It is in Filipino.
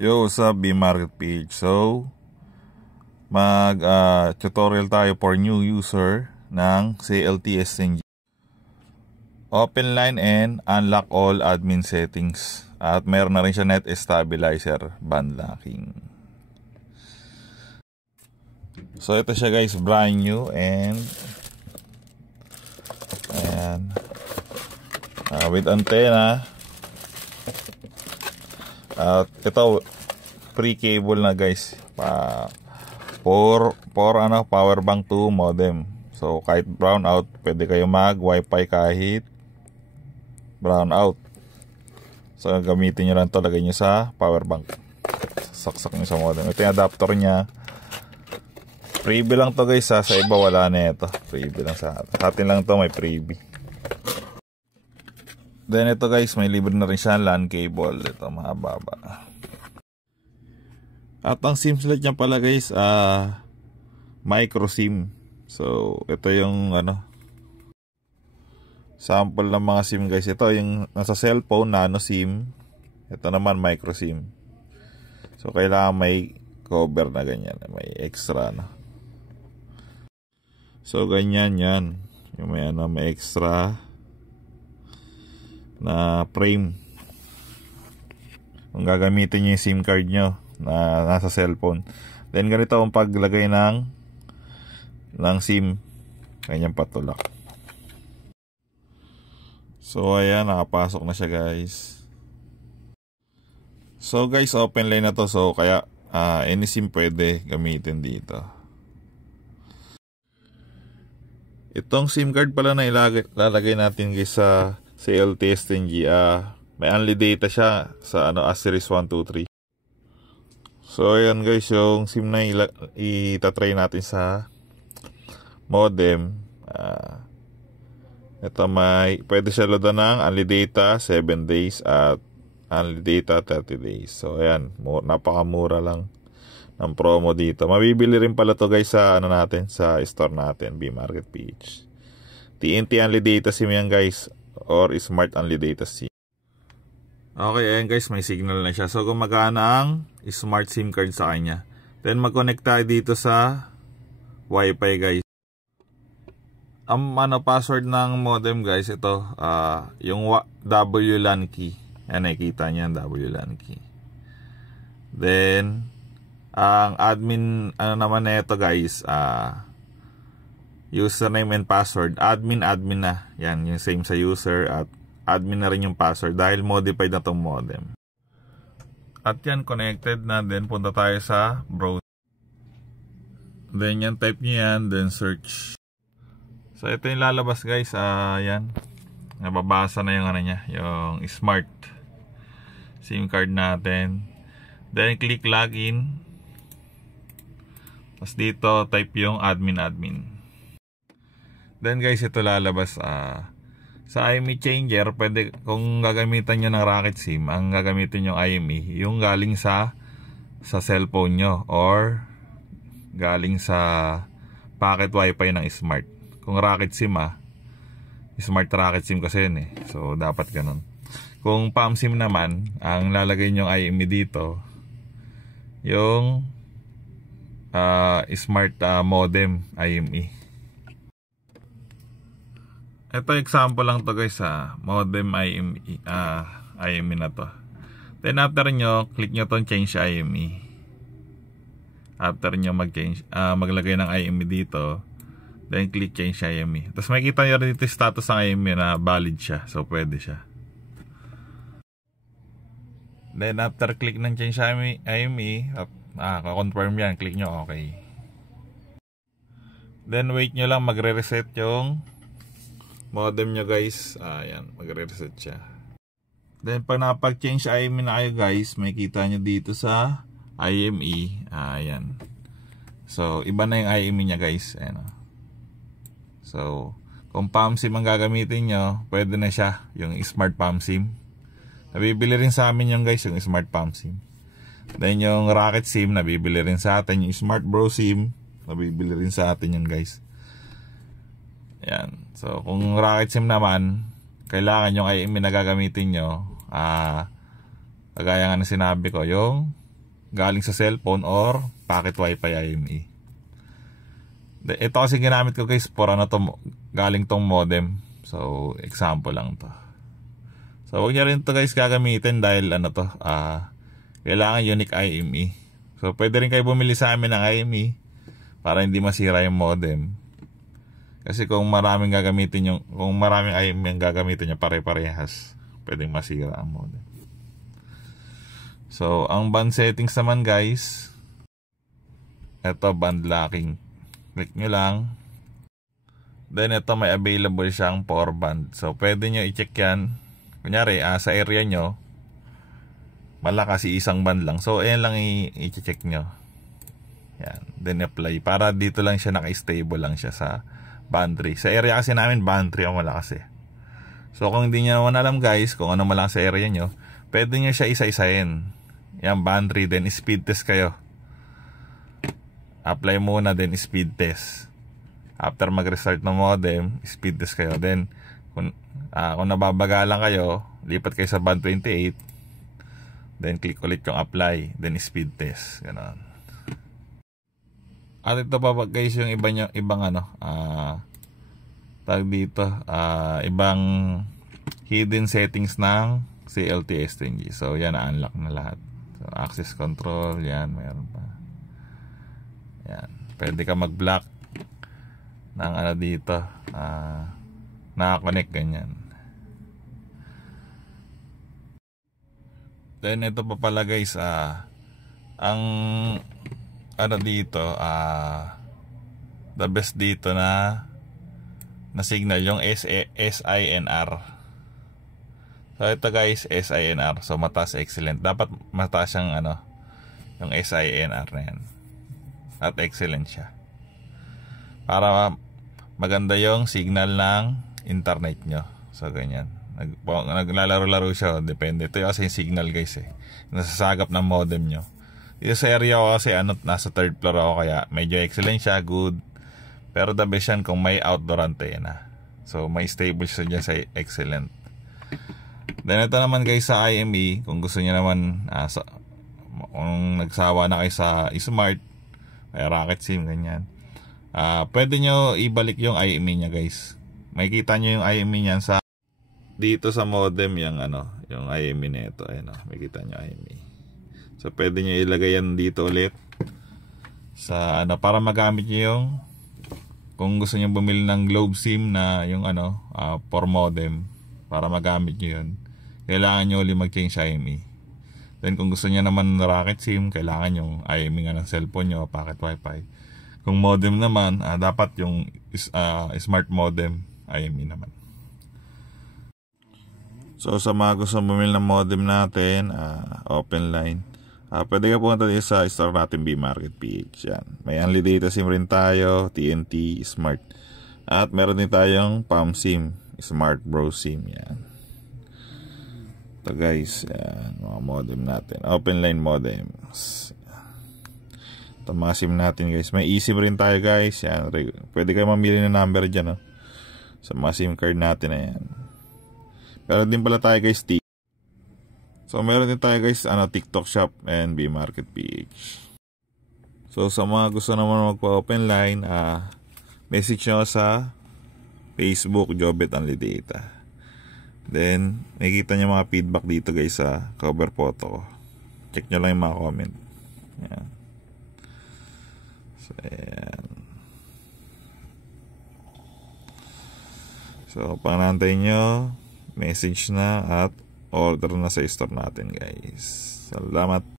Yo, what's up, B-Market page. So, tutorial tayo for new user ng CLT SNG. Open line and unlock all admin settings. At meron na rin siya net stabilizer band locking. So, ito siya guys, brand new and ayan, with antenna. At ito free cable na guys, for power bank to modem. So kahit brown out, pwede kayo mag wifi kahit brown out. So gamitin nyo lang to, lagay nyo sa power bank, saksak nyo sa modem. Ito yung adapter nya, freebie lang to guys ha. Sa iba wala na ito, freebie lang sa atin lang to, may freebie. Then ito guys, may libre na rin siya LAN cable. Ito mahaba. At ang SIM slot niya pala guys, micro SIM. So ito yung sample ng mga SIM guys. Ito yung nasa cellphone, nano SIM. Ito naman micro SIM. So kailangan may cover na ganyan, may extra na. So ganyan yan. Yung may extra na frame kung gagamitin nyo yung SIM card nyo na nasa cellphone. Then ganito ang paglagay ng SIM, kanyang patulak. So ayan, nakapasok na siya guys. So guys, open line na to, so kaya any SIM pwede gamitin dito. Itong SIM card pala na ilalagay natin guys sa CLT SNG, may only data siya sa Asterisk 123. So ayan guys, yung SIM na itatry natin sa modem. Ito pwede siya loadan ng only data 7 days at only data 30 days. So ayan, napakamura lang ng promo dito. Mabibili rin pala to guys sa natin, sa store natin, B-Market page. TNT only data SIM yan guys, or smart only data SIM. Okay, ayan guys, may signal na siya. So gumagana ang smart SIM card sa kanya. Then mag-connect tayo dito sa Wi-Fi guys. Ang password ng modem guys, ito yung WLAN key. Ayan, nakikita niya ang WLAN key. Then ang admin naman na ito guys, username and password, admin na. Yan, yung same sa user, at admin na rin yung password dahil modified na tong modem. At yan, connected na. Then punta tayo sa browser. Then yan, type nyo yan, then search. So ito yung lalabas guys, yan. Nababasa na yung niya, yung smart SIM card natin. Then click login. Tapos dito, type yung admin. Then guys, ito lalabas sa IMEI changer. Pwede, kung gagamitan nyo ng Rocket SIM, ang gagamitin yung IMEI, yung galing sa cellphone nyo or galing sa packet wifi ng smart. Kung Rocket SIM smart Rocket SIM kasi yun so dapat ganun. Kung PAM SIM naman, ang lalagay nyo IMEI dito yung smart modem IMEI. Ito example lang to guys, modem IMEI na to. Then after nyo, click nyo tong change IMEI. After nyo maglagay ng IMEI dito, then click change IMEI. Tapos makikita nyo rin dito status ng IMEI na valid siya, so pwede siya. Then after click ng change IMEI, confirm yan, click nyo okay. Then wait nyo lang, magre-reset yung modem nyo guys. Ayan, magre-reset siya. Then pag napag-change IMEI na kayo guys, may kita nyo dito sa IMEI. Ayan. So iba na yung IMEI nya guys. Ayan. So kung PAM SIM ang gagamitin nyo, pwede na siya, yung smart PAM SIM. Nabibili rin sa amin yung guys, yung smart PAM SIM. Then yung Rocket SIM, nabibili rin sa atin. Yung Smart Bro SIM, nabibili rin sa atin yung guys. Ayan. So kung Rocket SIM naman, kailangan yung IMEI na gagamitin nyo, kagaya nga na sinabi ko, yung galing sa cellphone or packet wifi IME. Ito kasi ginamit ko guys for ano to, galing tong modem. So example lang to. So huwag nyo rin to guys gagamitin dahil ano to, kailangan unique IME. So pwede rin kayo bumili sa amin ng IME para hindi masira yung modem. Kasi kung maraming IME ang gagamitin nyo pare-parehas, pwedeng masira ang modem. So ang band settings naman guys, ito band locking. Click nyo lang. Then ito may available siyang power band. So pwede nyo i-check yan. Kunyari sa area nyo malakas isang band lang. So ayan lang i-check nyo. Yan. Then apply. Para dito lang siya naka-stable lang siya sa band 3. Sa area kasi namin band 3 ang malakas eh. So kung hindi nyo naman alam guys kung ano malakas sa area nyo, pwede nyo siya isa-isahin. Yan band 3 then speed test kayo. Apply muna then speed test. After mag-restart ng modem, speed test kayo. Then kung nababagalan kayo, lipat kayo sa band 28. Then click ulit yung apply, then speed test. Ganon. At ito pa guys yung ibang tag dito, ibang hidden settings ng CLT S10G. So yan, na-unlock na lahat. So access control, yan, mayroon pa. Yan, pwede ka mag-block ng dito, naka-connect ganyan. Then ito pa pala guys, ang dito, the best dito na signal yung SINR. So ito guys, SINR. So mataas, excellent. Dapat mataas yung yung SINR na yan. At excellent siya. Para maganda yung signal ng internet nyo. So ganyan. Naglalaro-laro siya. Depende. Ito yung kasi yung signal guys eh. Nasasagap ng modem nyo. Dito sa area ko kasi nasa third floor ako kaya medyo excellent siya. Good. Pero the best yan kung may outdoor antenna. So may stable siya dyan sa excellent. Then ito naman guys sa IME. Kung gusto niyo naman kung nagsawa na kayo sa smart Rocket SIM ganyan, pwede nyo ibalik yung IME nya guys. Makikita nyo yung IME nya sa dito sa modem yung yung IME nito. Ayun makikita nyo IME. So pwede nyo ilagay yan dito ulit sa para magamit nyo yung kung gusto nyo bumili ng Globe SIM na yung for modem, para magamit nyo yun kailangan nyo ulit mag-change IME. Then kung gusto niya naman Rocket SIM, kailangan yung IME nga ng cellphone nyo, packet wifi. Kung modem naman, dapat yung smart modem, IME naman. So sa mga gusto bumili ng modem natin, open line, pwede ka pumunta dito sa store natin, B-Market PH. Yan. May only data SIM rin tayo, TNT, Smart. At meron din tayong PAM SIM, Smart Bro SIM. Yan. Ito guys, yan, mga modem natin, open line modems. Ito mga SIM natin guys, may eSIM rin tayo guys. Yan, pwede kayo mamili ng number dyan sa mga SIM card natin na yan. Pero din pala tayo guys so meron din tayo guys TikTok Shop and B-Market PH. So sa mga gusto naman magpa-open line, message nyo sa Facebook Jobet Only Data. Then, makikita nyo mga feedback dito guys sa cover photo ko. Check nyo lang yung mga comment. Ayan. So, ayan. So, panantay nyo, message na at order na sa store natin guys. Salamat.